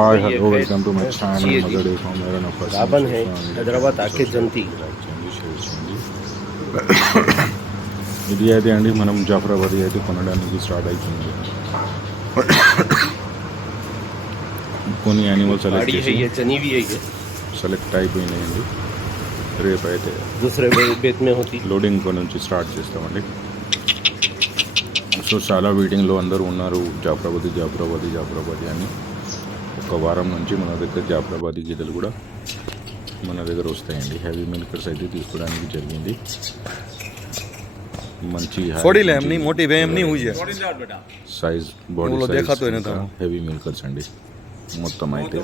Hi hello welcome to my channel mother day from मेरा नफर रावण है हैदराबाद आके जंती ఇది అయితే అండి మనం జాఫరాబాద్ అయితే కొనడానికి స్టార్ట్ అవుతుంది. కొన్ని యానిమల్స్ సెలెక్ట్ అయిపోయినాయండి. రేపు అయితే లోడింగ్ నుంచి స్టార్ట్ చేస్తామండి. సో చాలా వెయిటింగ్లో అందరూ ఉన్నారు, జాఫరాబాదీ అని. ఒక వారం నుంచి మన దగ్గర జాఫరాబాదీ గీతలు కూడా మన దగ్గర వస్తాయండి. హెవీ మిల్కర్స్ అయితే తీసుకోవడానికి జరిగింది. మంచి size body size heavy milkers అండి. మొత్తం అయితే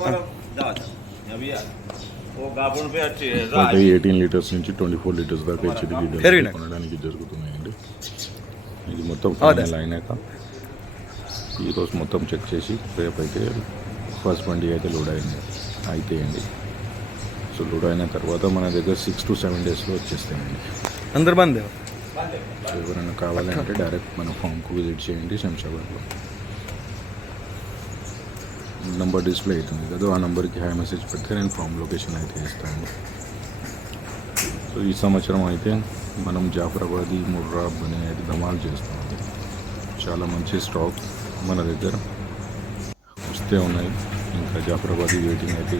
18 లీటర్స్ నుంచి 24 లీటర్స్ దాకా హెచ్డి గీతలు కొనడానికి జరుగుతున్నాయండి. ఇది మొత్తం ఫైనల్ అయినాక ఈరోజు మొత్తం చెక్ చేసి రేపు అయితే ఫస్ట్ బండి అయితే లోడ్ అయితాయండి. సో లోడ్ అయిన తర్వాత మన దగ్గర 6 to 7 డేస్లో వచ్చేస్తాయండి. అందరు బంద్. సో ఎవరైనా కావాలంటే డైరెక్ట్ మన ఫామ్కు విజిట్ చేయండి. శంషాబాద్లో నంబర్ డిస్ప్లే అవుతుంది కదా, ఆ నెంబర్కి హాయ్ మెసేజ్ పెడితే నేను ఫామ్ లొకేషన్ అయితే ఇస్తాను. సో ఈ సంవత్సరం అయితే మనం జాఫరాబాదీ ముర్రా బని అయితే ధమాల్ చేస్తామండి. చాలా మంచి స్టాక్ మన దగ్గర వస్తే ఉన్నాయి. ఇంకా జాఫరాబాదీ వెయిటింగ్ అయితే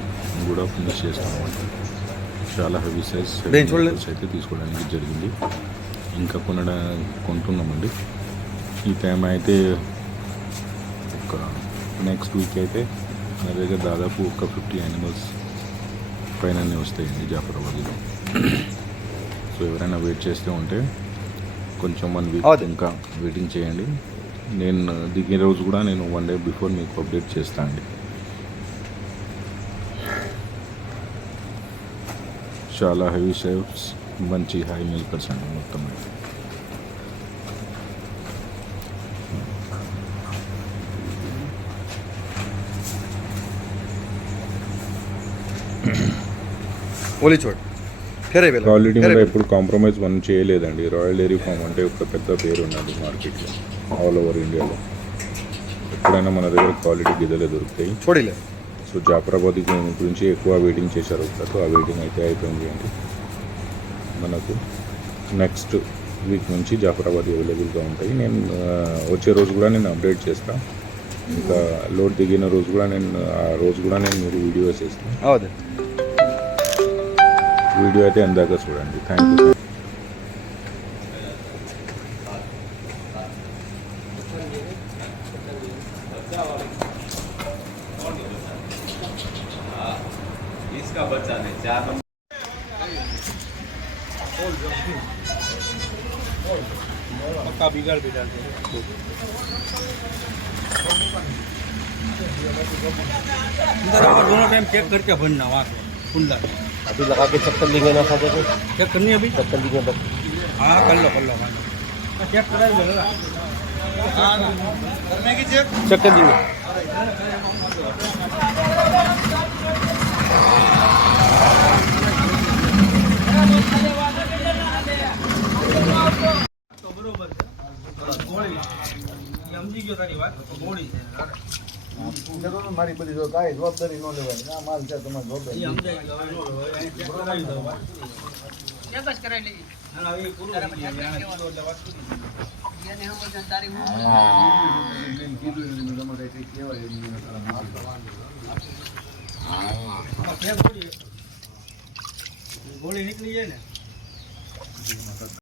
కూడా ఫినిష్ చేస్తామండి. చాలా హెవీ సైజ్ అయితే తీసుకోవడానికి జరిగింది. ఇంకా కొంటున్నామండి. ఈ టైం అయితే ఒక నెక్స్ట్ వీక్ అయితే మన దగ్గర దాదాపు ఒక 50 యానిమల్స్ పైననే వస్తాయండి జాఫరాబాదీలో. సో ఎవరైనా వెయిట్ చేస్తూ ఉంటే కొంచెం 1 వీక్ ఇంకా వెయిటింగ్ చేయండి. నేను దిగే రోజు కూడా నేను 1 డే బిఫోర్ మీకు అప్డేట్ చేస్తాను అండి. చాలా హెవీ షేప్స్, మంచి హై మిల్కర్స్ అండి మొత్తం అయితే. క్వాలిటీ మీద ఎప్పుడు కాంప్రమైజ్ మనం చేయలేదండి. రాయల్ డైరీ ఫామ్ అంటే ఒక పెద్ద పేరు ఉన్నది మార్కెట్లో, ఆల్ ఓవర్ ఇండియాలో. ఎప్పుడైనా మన దగ్గర క్వాలిటీ గిద్దలే దొరుకుతాయి. సో జాఫరాబాదీ గురించి ఎక్కువ వెయిటింగ్ చేశారు. సో ఆ వెయిటింగ్ అయితే అయిపోయింది అండి. మనకు నెక్స్ట్ వీక్ నుంచి జాఫరాబాదీ అవైలబుల్గా ఉంటాయి. నేను వచ్చే రోజు కూడా నేను అప్డేట్ చేస్తాను. ఇంకా లోడ్ దిగిన రోజు కూడా ఆ రోజు కూడా మీరు వీడియో చేస్తాను. వీడియో అయితే అందాక చూడండి. Thank you. इसका बच्चा नहीं 4 नंबर पक्का बिगड़ भी डाल दोनों टाइम चेक करके भरना वहाँ खुला. अभी लगा के चक्कर लेंगे ना खाते को चेक करनी है. अभी चक्कर लेंगे बस. हाँ कर लो चेक करा करने की चेक कर लेंगे. बरोबर गोळी समजी गयो तारी વાત गोळी છે. મારી બધી જો કાઈ જવાબદારી ન લેવાય. આ માલ છે તમારી જવાબદારી. એ સમજાઈ ગયો. ચેક કરાવી દો. ચેક જ કરાવી લેજી. હા હવે પૂરું થઈ ગયું. આને કીધું એટલે વાત કરી. એને હમ બધાં તારી હું મેં કીધું એને તમારે કઈ કહેવાય એની માલ કરવાનું. હા કેમ ગોળી નીકળી જાય ને.